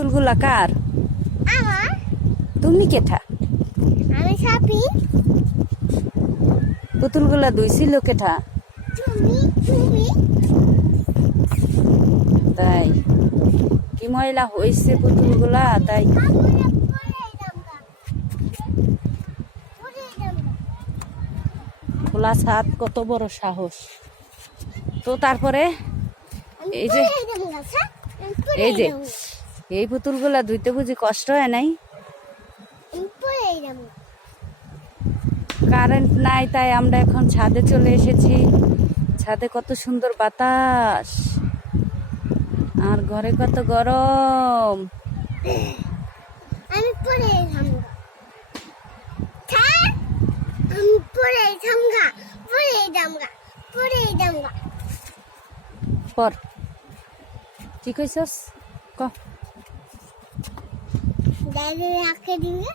পুতুলগুলা কার? আমার। তুমি কেঠা? আমি সাপি। পুতুলগুলা ধুইছিল কেঠা? তুমি তুমি তাই কি ময়লা হয়েছে পুতুলগুলা, তাই আমরা পরে যামগা পরে যামগা খোলা ছাদ, কত বড় সাহস। তো তারপরে এই যে এই যে এই পুতুলগুলা ধুইতে বুঝি কষ্ট হয় নাই? কারেন্ট নাই, তাই আমরা এখন ছাদে চলে এসেছি। ছাদে কত সুন্দর বাতাস, আর ঘরে কত গরম। আমি পরে যামগা আমি পরে যামগা পরে যামগা পরে যামগা পর কি কইছস ক? দাদি রাখে দিবে।